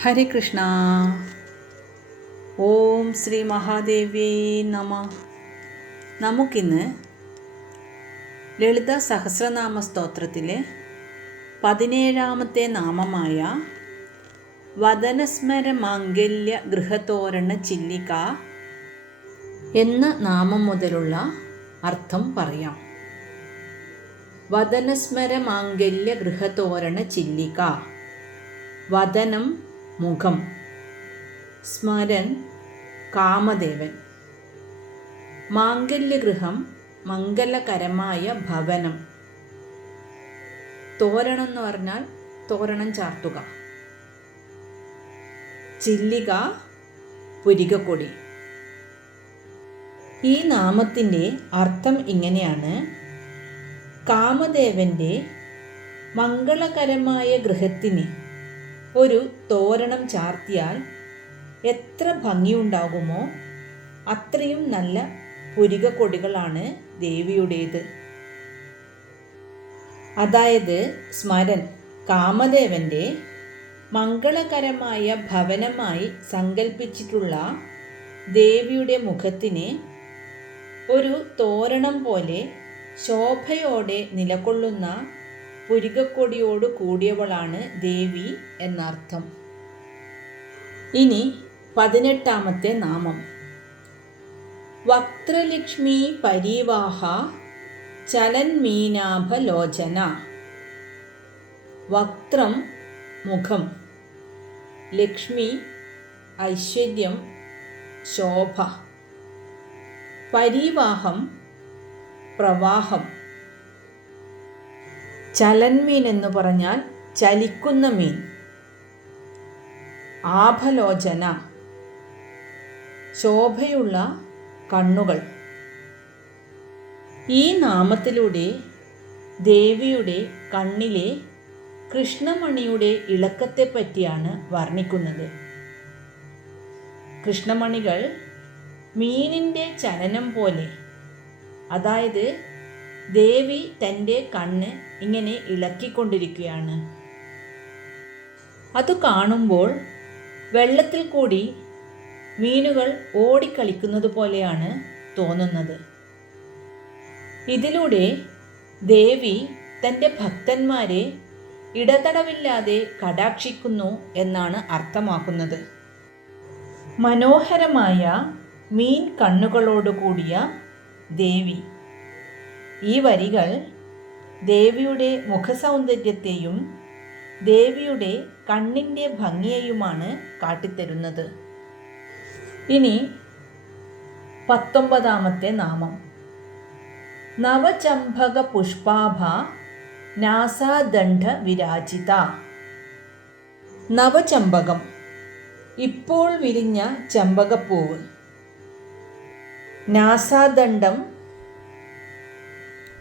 ഹരേ കൃഷ്ണ ഓം ശ്രീ മഹാദേവ്യേ നമ. നമുക്കിന്ന് ലളിത സഹസ്രനാമ സ്തോത്രത്തിലെ പതിനേഴാമത്തെ നാമമായ വദനസ്മര മാംഗല്യ ഗൃഹതോരണ ചില്ലിക എന്ന നാമം മുതലുള്ള അർത്ഥം പറയാം. വദനസ്മര മാംഗല്യ ഗൃഹതോരണ ചില്ലിക. വദനം മുഖം. സ്മരൻ കാമദേവൻ. മാംഗല്യഗൃഹം മംഗലകരമായ ഭവനം. തോരണം എന്ന് പറഞ്ഞാൽ തോരണം ചാർത്തുക. ചില്ലിക പുരികക്കൊടി. ഈ നാമത്തിന്റെ അർത്ഥം ഇങ്ങനെയാണ്. കാമദേവന്റെ മംഗളകരമായ ഗൃഹത്തിന് ഒരു തോരണം ചാർത്തിയാൽ എത്ര ഭംഗിയുണ്ടാകുമോ അത്രയും നല്ല പുരികക്കൊടികളാണ് ദേവിയുടേത്. അതായത് സ്മരൻ കാമദേവന്റെ മംഗളകരമായ ഭവനമായി സങ്കല്പിച്ചിട്ടുള്ള ദേവിയുടെ മുഖത്തിന് ഒരു തോരണം പോലെ ശോഭയോടെ നിലകൊള്ളുന്ന പുരികക്കൊടിയോട് കൂടിയവളാണ് ദേവി എന്നർത്ഥം. ഇനി പതിനെട്ടാമത്തെ നാമം. വക്ത്രലക്ഷ്മി പരീവാഹ ചലന്മീനാഭലോചന. വക്രം മുഖം. ലക്ഷ്മി ഐശ്വര്യം ശോഭ. പരീവാഹം പ്രവാഹം. ചലൻമീൻ എന്ന് പറഞ്ഞാൽ ചലിക്കുന്ന മീൻ. ആഭലോചന. ശോഭയുള്ള കണ്ണുകൾ. ഈ നാമത്തിലൂടെ ദേവിയുടെ കണ്ണിലെ കൃഷ്ണമണിയുടെ ഇളക്കത്തെ പറ്റിയാണ് വർണിക്കുന്നത്. കൃഷ്ണമണികൾ മീനിന്റെ ചലനം പോലെ അതായത് ദേവി തന്റെ കണ്ണ് ഇങ്ങനെ ഇളക്കിക്കൊണ്ടിരിക്കുകയാണ്. അത് കാണുമ്പോൾ വെള്ളത്തിൽ കൂടി മീനുകൾ ഓടിക്കളിക്കുന്നത് പോലെയാണ് തോന്നുന്നത്. ഇതിലൂടെ ദേവി തന്റെ ഭക്തന്മാരെ ഇടതടവില്ലാതെ കടാക്ഷിക്കുന്നു എന്നാണ് അർത്ഥമാക്കുന്നത്. മനോഹരമായ മീൻ കണ്ണുകളോടുകൂടിയ ദേവി ഈ വരികൾ ദേവിയുടെ മുഖസൗന്ദര്യത്തെയും ദേവിയുടെ കണ്ണിന്റെ ഭംഗിയെയുമാണ് കാട്ടിത്തരുന്നത്. ഇനി പത്തൊമ്പതാമത്തെ നാമം. നവചംഭക പുഷ്പാഭ നാസാദണ്ഡ വിരാജിത. നവചമ്പകം ഇപ്പോൾ വിരിഞ്ഞ ചമ്പകപ്പൂവ്. നാസാദണ്ഡം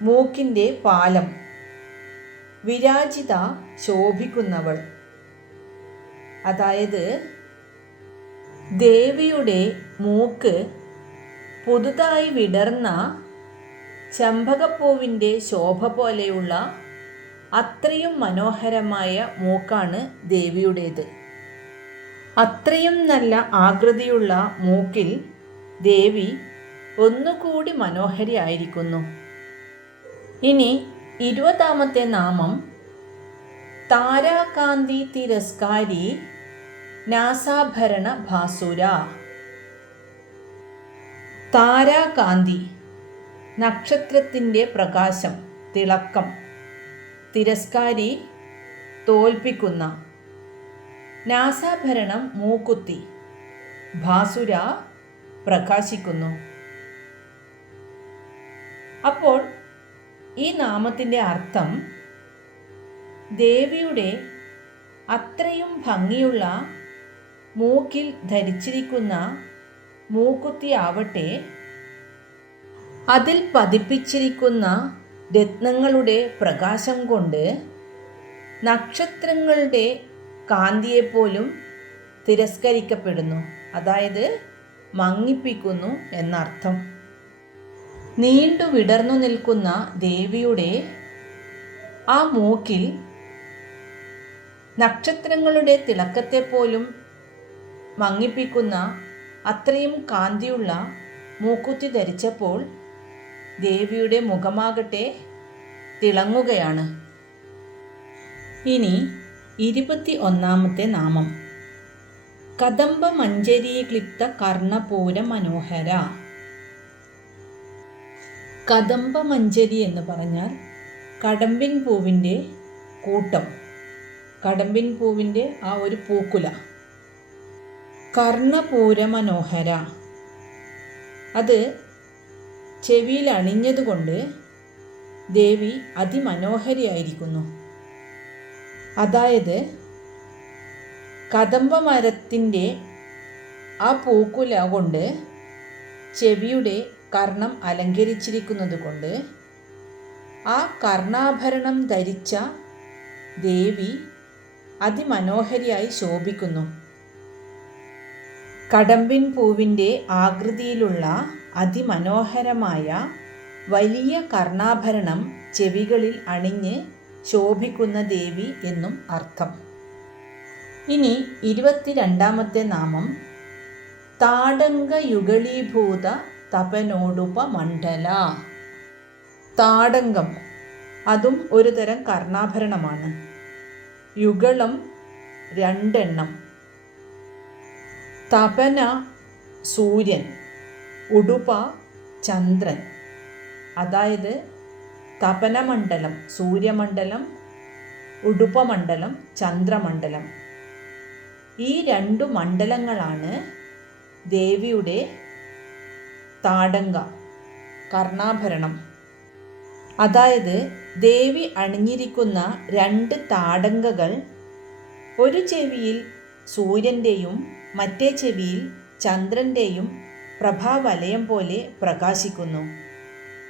മൂക്കിന്റെ പാലം. വിരാജിത ശോഭിക്കുന്നവൾ. അതായത് ദേവിയുടെ മൂക്ക് പുതുതായി വിടർന്ന ചമ്പകപ്പൂവിന്റെ ശോഭ പോലെയുള്ള അത്രയും മനോഹരമായ മൂക്കാണ് ദേവിയുടേത്. അത്രയും നല്ല ആകൃതിയുള്ള മൂക്കിൽ ദേവി ഒന്നുകൂടി മനോഹരിയായിരിക്കുന്നു ഇനി ഇരുപതാമത്തെ നാമം താരാകാന്തി തിരസ്കാരി നാസാഭരണ ഭാസുര. താരാകാന്തി നക്ഷത്രത്തിന്റെ പ്രകാശം തിളക്കം. തിരസ്കാരി തോൽപ്പിക്കുന്ന. നാസാഭരണം മൂക്കുത്തി. ഭാസുര പ്രകാശിക്കുന്നു. അപ്പോൾ ഈ നാമത്തിന്റെ അർത്ഥം ദേവിയുടെ അത്രയും ഭംഗിയുള്ള മൂക്കിൽ ധരിച്ചിരിക്കുന്ന മൂക്കുത്തിയാവട്ടെ അതിൽ പതിപ്പിച്ചിരിക്കുന്ന രത്നങ്ങളുടെ പ്രകാശം കൊണ്ട് നക്ഷത്രങ്ങളുടെ കാന്തിയെപ്പോലും തിരസ്കരിക്കപ്പെടുന്നു. അതായത് മങ്ങിപ്പിക്കുന്നു എന്നർത്ഥം. നീണ്ടു വിടർന്നു നിൽക്കുന്ന ദേവിയുടെ ആ മൂക്കിൽ നക്ഷത്രങ്ങളുടെ തിളക്കത്തെപ്പോലും മങ്ങിപ്പിക്കുന്ന അത്രയും കാന്തിയുള്ള മൂക്കുത്തി ധരിച്ചപ്പോൾ ദേവിയുടെ മുഖമാകട്ടെ തിളങ്ങുകയാണ്. ഇനി ഇരുപത്തി ഒന്നാമത്തെ നാമം. കദംബ മഞ്ജരീക്ലിപ്ത കർണപൂര മനോഹര. കദംബ മഞ്ചരി എന്ന് പറഞ്ഞാൽ കടമ്പിൻ പൂവിന്റെ കൂട്ടം. കടമ്പിൻ പൂവിന്റെ ആ ഒരു പൂക്കുല. കർണപൂര മനോഹര അത് ചെവിയിൽ അണിഞ്ഞതുകൊണ്ട് ദേവി അതിമനോഹരിയായിരിക്കുന്നു. അതായത് കദംബ മരത്തിന്റെ ആ പൂക്കുല കൊണ്ട് ചെവിയുടെ കർണം അലങ്കരിച്ചിരിക്കുന്നത് കൊണ്ട് ആ കർണാഭരണം ധരിച്ച ദേവി അതിമനോഹരിയായി ശോഭിക്കുന്നു. കടമ്പിൻ പൂവിന്റെ ആകൃതിയിലുള്ള അതിമനോഹരമായ വലിയ കർണാഭരണം ചെവികളിൽ അണിഞ്ഞ് ശോഭിക്കുന്ന ദേവി എന്നും അർത്ഥം. ഇനി ഇരുപത്തിരണ്ടാമത്തെ നാമം താടങ്ക യുഗളീഭൂത തപനോടുപ മണ്ഡല താടങ്കം. അതും ഒരു തരം കർണാഭരണമാണ്. യുഗളം രണ്ടെണ്ണം. തപന സൂര്യൻ. ഉടുപ ചന്ദ്രൻ. അതായത് തപനമണ്ഡലം സൂര്യമണ്ഡലം ഉടുപമണ്ഡലം ചന്ദ്രമണ്ഡലം. ഈ രണ്ടു മണ്ഡലങ്ങളാണ് ദേവിയുടെ താടങ്ക കർണാഭരണം. അതായത് ദേവി അണിഞ്ഞിരിക്കുന്ന രണ്ട് താടങ്കകൾ ഒരു ചെവിയിൽ സൂര്യന്റെയും മറ്റേ ചെവിയിൽ ചന്ദ്രന്റെയും പ്രഭാവലയം പോലെ പ്രകാശിക്കുന്നു.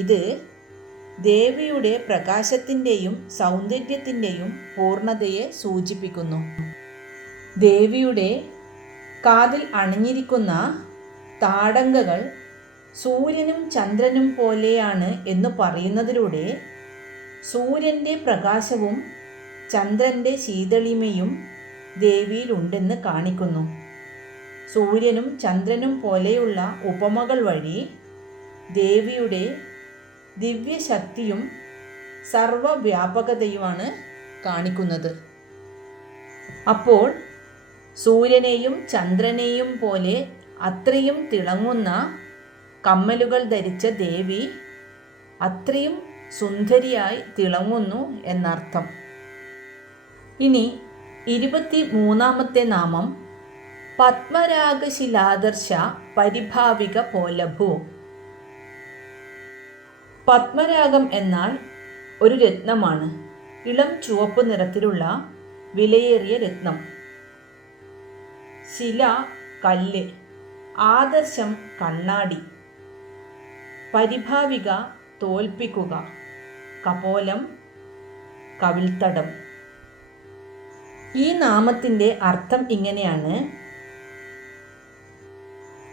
ഇത് ദേവിയുടെ പ്രകാശത്തിന്റെയും സൗന്ദര്യത്തിന്റെയും പൂർണതയെ സൂചിപ്പിക്കുന്നു. ദേവിയുടെ കാതിൽ അണിഞ്ഞിരിക്കുന്ന താടങ്കകൾ സൂര്യനും ചന്ദ്രനും പോലെയാണ് എന്ന് പറയുന്നതിലൂടെ സൂര്യന്റെ പ്രകാശവും ചന്ദ്രന്റെ ശീതളിമയും ദേവിയിലുണ്ടെന്ന് കാണിക്കുന്നു. സൂര്യനും ചന്ദ്രനും പോലെയുള്ള ഉപമകൾ വഴി ദേവിയുടെ ദിവ്യശക്തിയും സർവവ്യാപകതയുമാണ് കാണിക്കുന്നത്. അപ്പോൾ സൂര്യനെയും ചന്ദ്രനെയും പോലെ അത്രയും തിളങ്ങുന്ന കമ്മലുകൾ ധരിച്ച ദേവി അത്രയും സുന്ദരിയായി തിളങ്ങുന്നു എന്നർത്ഥം. ഇനി ഇരുപത്തി മൂന്നാമത്തെ നാമം പത്മരാഗശിലാദർശ പരിഭാവിക പോലഭു. പത്മരാഗം എന്നാൽ ഒരു രത്നമാണ്. ഇളം ചുവപ്പ് നിറത്തിലുള്ള വിലയേറിയ രത്നം. ശില കല്ല് ആദർശം കണ്ണാടി. പരിഭാവിക തോൽപ്പിക്കുക. കപോലം കവിൾത്തടം. ഈ നാമത്തിന്റെ അർത്ഥം ഇങ്ങനെയാണ്.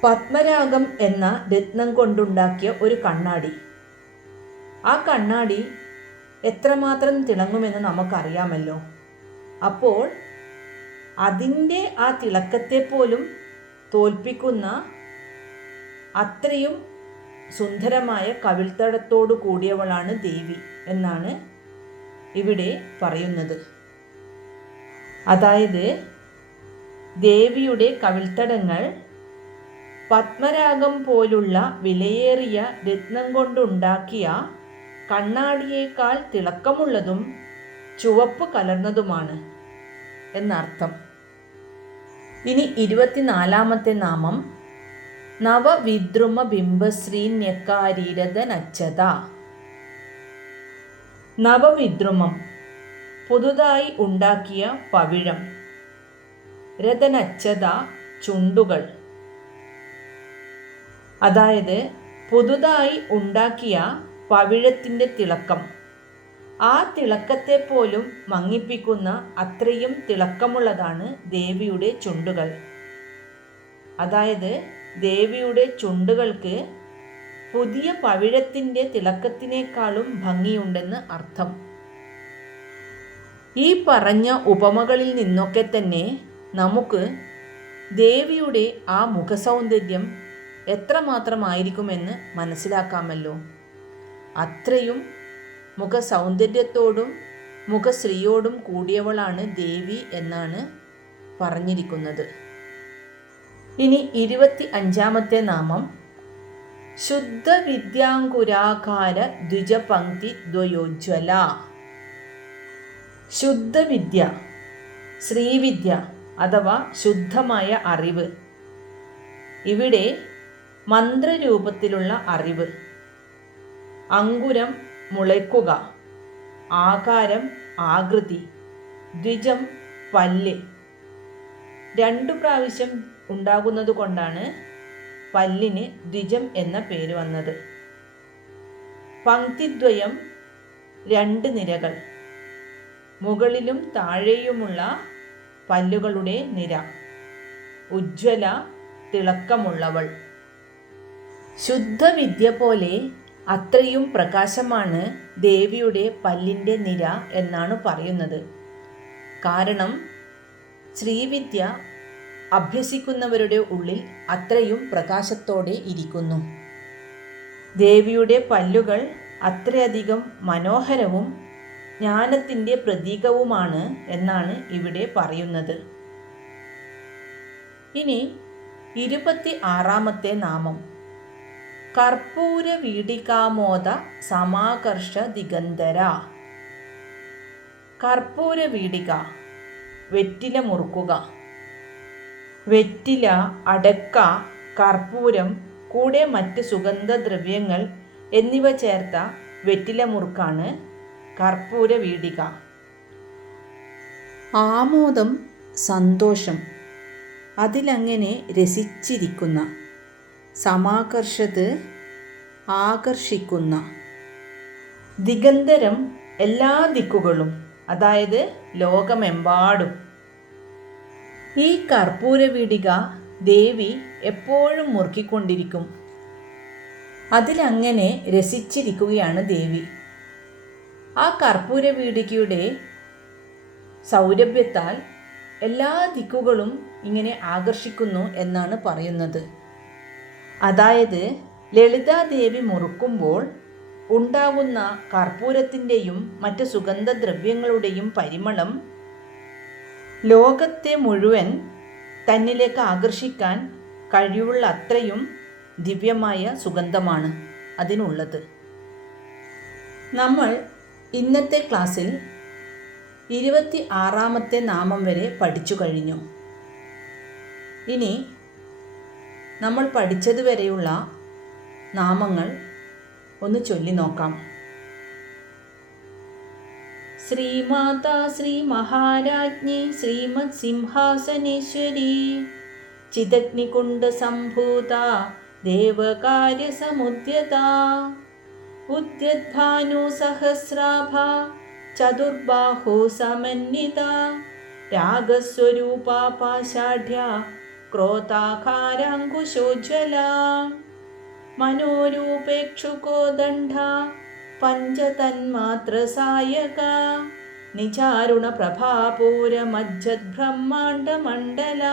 പത്മരാഗം എന്ന രത്നം കൊണ്ടുണ്ടാക്കിയ ഒരു കണ്ണാടി. ആ കണ്ണാടി എത്രമാത്രം തിളങ്ങുമെന്ന് നമുക്കറിയാമല്ലോ. അപ്പോൾ അതിന്റെ ആ തിളക്കത്തെ പോലും തോൽപ്പിക്കുന്ന അത്രയും സുന്ദരമായ കവിൾത്തടത്തോടു കൂടിയവളാണ് ദേവി എന്നാണ് ഇവിടെ പറയുന്നത്. അതായത് ദേവിയുടെ കവിൾത്തടങ്ങൾ പത്മരാഗം പോലുള്ള വിലയേറിയ രത്നം കൊണ്ടുണ്ടാക്കിയ കണ്ണാടിയേക്കാൾ തിളക്കമുള്ളതും ചുവപ്പ് കലർന്നതുമാണ് എന്നർത്ഥം. ഇനി ഇരുപത്തിനാലാമത്തെ നാമം നവവിദ്രുമ ബിംബശ്രീ നച്ചത നവവിദ്രുമം പുതുതായി ഉണ്ടാക്കിയ പവിഴം. രഥനച്ചത ചുണ്ടുകൾ. അതായത് പുതുതായി ഉണ്ടാക്കിയ പവിഴത്തിന്റെ തിളക്കം. ആ തിളക്കത്തെ പോലും മങ്ങിപ്പിക്കുന്ന അത്രയും തിളക്കമുള്ളതാണ് ദേവിയുടെ ചുണ്ടുകൾ. അതായത് ദേവിയുടെ ചുണ്ടുകൾക്ക് പുതിയ പവിഴത്തിന്റെ തിളക്കത്തിനേക്കാളും ഭംഗിയുണ്ടെന്ന് അർത്ഥം. ഈ പറഞ്ഞ ഉപമകളിൽ നിന്നൊക്കെ തന്നെ നമുക്ക് ദേവിയുടെ ആ മുഖസൗന്ദര്യം എത്രമാത്രമായിരിക്കുമെന്ന് മനസ്സിലാക്കാമല്ലോ. അത്രയും മുഖസൗന്ദര്യത്തോടും മുഖശ്രീയോടും കൂടിയവളാണ് ദേവി എന്നാണ് പറഞ്ഞിരിക്കുന്നത്. ഇനി ഇരുപത്തി അഞ്ചാമത്തെ നാമം. ശുദ്ധ വിദ്യാങ്കുരാകാര ദ്വിജപങ്ക്തി ദ്വയോജ്വല. ശുദ്ധവിദ്യ ശ്രീവിദ്യ അഥവാ ശുദ്ധമായ അറിവ്. ഇവിടെ മന്ത്രരൂപത്തിലുള്ള അറിവ്. അങ്കുരം മുളയ്ക്കുക ആകാരം ആകൃതി ദ്വിജം പല്ല്. രണ്ടു പ്രാവശ്യം ഉണ്ടാകുന്നത് കൊണ്ടാണ് പല്ലിന് ദ്വിജം എന്ന പേര് വന്നത്. പങ്ക്തിദ്വയം രണ്ട് നിരകൾ. മുകളിലും താഴെയുമുള്ള പല്ലുകളുടെ നിര. ഉജ്ജ്വല തിളക്കമുള്ളവൾ. ശുദ്ധവിദ്യ പോലെ അത്രയും പ്രകാശമാണ് ദേവിയുടെ പല്ലിന്റെ നിര എന്നാണ് പറയുന്നത്. കാരണം ശ്രീവിദ്യ അഭ്യസിക്കുന്നവരുടെ ഉള്ളിൽ അത്രയും പ്രകാശത്തോടെ ഇരിക്കുന്നു. ദേവിയുടെ പല്ലുകൾ അത്രയധികം മനോഹരവും ജ്ഞാനത്തിന്റെ പ്രതീകവുമാണ് എന്നാണ് ഇവിടെ പറയുന്നത്. ഇനി ഇരുപത്തി ആറാമത്തെ നാമം. കർപ്പൂര വീടികാമോദ സമാകർഷ ദിഗന്ധര. കർപ്പൂര വീടിക വെറ്റില മുറുക്കുക. വെറ്റില അടക്ക കർപ്പൂരം കൂടെ മറ്റ് സുഗന്ധദ്രവ്യങ്ങൾ എന്നിവ ചേർത്ത വെറ്റില മുറുക്കാണ് കർപ്പൂര വീടിക. ആമോദം സന്തോഷം. അതിലങ്ങനെ രസിച്ചിരിക്കുന്ന സമാകർഷത് ആകർഷിക്കുന്ന ദിഗന്ധരം എല്ലാ ദിക്കുകളും അതായത് ലോകമെമ്പാടും. ഈ കർപ്പൂരവീടിക ദേവി എപ്പോഴും മുറുക്കിക്കൊണ്ടിരിക്കും. അതിലങ്ങനെ രസിച്ചിരിക്കുകയാണ് ദേവി. ആ കർപ്പൂരവീടികയുടെ സൗരഭ്യത്താൽ എല്ലാ ദിക്കുകളും ഇങ്ങനെ ആകർഷിക്കുന്നു എന്നാണ് പറയുന്നത്. അതായത് ലളിതാദേവി മുറുക്കുമ്പോൾ ഉണ്ടാകുന്ന കർപ്പൂരത്തിന്റെയും മറ്റ് സുഗന്ധദ്രവ്യങ്ങളുടെയും പരിമളം ലോകത്തെ മുഴുവൻ തന്നിലേക്ക് ആകർഷിക്കാൻ കഴിവുള്ള അത്രയും ദിവ്യമായ സുഗന്ധമാണ് അതിനുള്ളത്. നമ്മൾ ഇന്നത്തെ ക്ലാസ്സിൽ ഇരുപത്തി ആറാമത്തെ നാമം വരെ പഠിച്ചു കഴിഞ്ഞു. ഇനി നമ്മൾ പഠിച്ചതുവരെയുള്ള നാമങ്ങൾ ഒന്ന് ചൊല്ലി നോക്കാം. ശ്രീമാതാ ശ്രീ മഹാരാജ്ഞി ശ്രീമത് സിംഹാസനേശ്വരി. ചിദഗ്നികുണ്ടസംഭൂത ദേവകാര്യസമുദ്യത ഉദ്യദ്ഭാനു സഹസ്രാഭ ചതുർബാഹോ സമന്വിത രാഗസ്വരൂപാ പാഷാഢ്യ ക്രോതാകാരാങ്കുശോജ്വല മനോരൂപേക്ഷുകോ പഞ്ചതന്മാത്രസായക. നിചാരുണ പ്രഭാപൂരമജ്ജദ്ബ്രഹ്മാണ്ഡമണ്ഡല.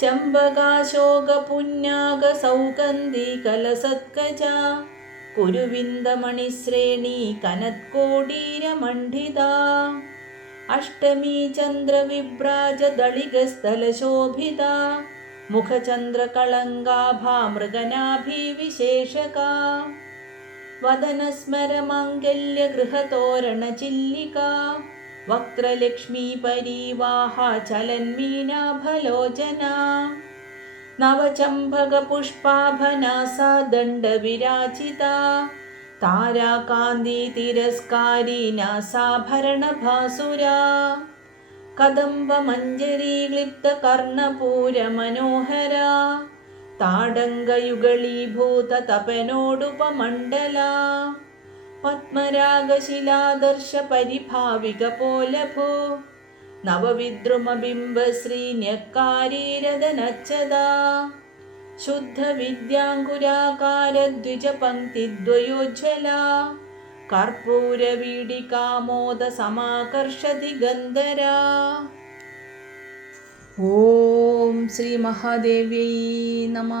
ചമ്പകാശോകപുണ്യാകസൗഗന്ധീകലസത്കജ കുരുവിന്ദമണിശ്രേണി കനത്കോടീരമണ്ഡിത അഷ്ടമീ ചന്ദ്രവിഭ്രാജദളികസ്ഥലശോഭിത മുഖചന്ദ്രകളങ്കാഭാമൃഗനാഭിവിശേഷക. വദനസ്മരമംഗല്യഗൃഹതോരണചില്ലിക വക്ത്രലക്ഷ്മീ പരീവാഹ ചലന്മീനാഭലോചന നവചമ്പകപുഷ്പാഭനാസാ ദണ്ഡവിരാജിത താരാകാന്തി തിരസ്കാരി നാസാഭരണഭാസുര കദംബമഞ്ജരീ ക്ലിപ്ത കർണപൂര മനോഹര താടങ്കയുഗളീഭൂത തപനോടുപമണ്ഡല പത്മരാഗശിലാദർശ പരിഭാവിക പോലഭോ നവവിദ്രുമബിംബശ്രീന്യക്കാരീരദനച്ചതാ ശുദ്ധവിദ്യാങ്കുരാകാരദ്വിജപങ്ക്തിദ്വയോജ്വല. കർപ്പൂരവീടികാമോദ സമാകർഷതി ഗന്ധരാ ഓം ശ്രീ മഹാദേവ്യൈ നമ